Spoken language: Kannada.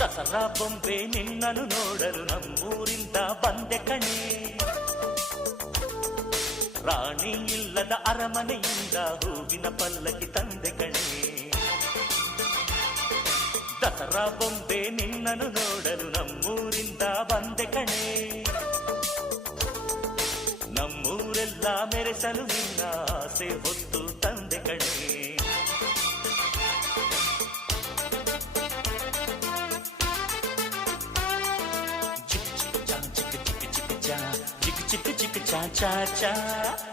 ದಸರಾ ಬೊಂಬೆ ನಿನ್ನನ್ನು ನೋಡಲು ನಮ್ಮೂರಿಂದ ಬಂದೆ ಕಣೆ. ರಾಣಿ ಇಲ್ಲದ ಅರಮನೆಯಿಂದ ಹೂವಿನ ಪಲ್ಲಕ್ಕಿ ತಂದೆ ಕಣೆ. ದಸರಾ ಬೊಂಬೆ ನಿನ್ನನ್ನು ನೋಡಲು ನಮ್ಮೂರಿಂದ ಬಂದೆ ಕಣೆ. ನಮ್ಮೂರೆಲ್ಲ ಮೆರೆಸಲು ನಿನ್ನ ಆಸೆ ಹೊತ್ತು ತಂದೆ ಕಣೆ. ಚಿಕ್ಕ ಚಿಕ್ಕ ಚಾ ಚಾ ಚಾ ಚಾ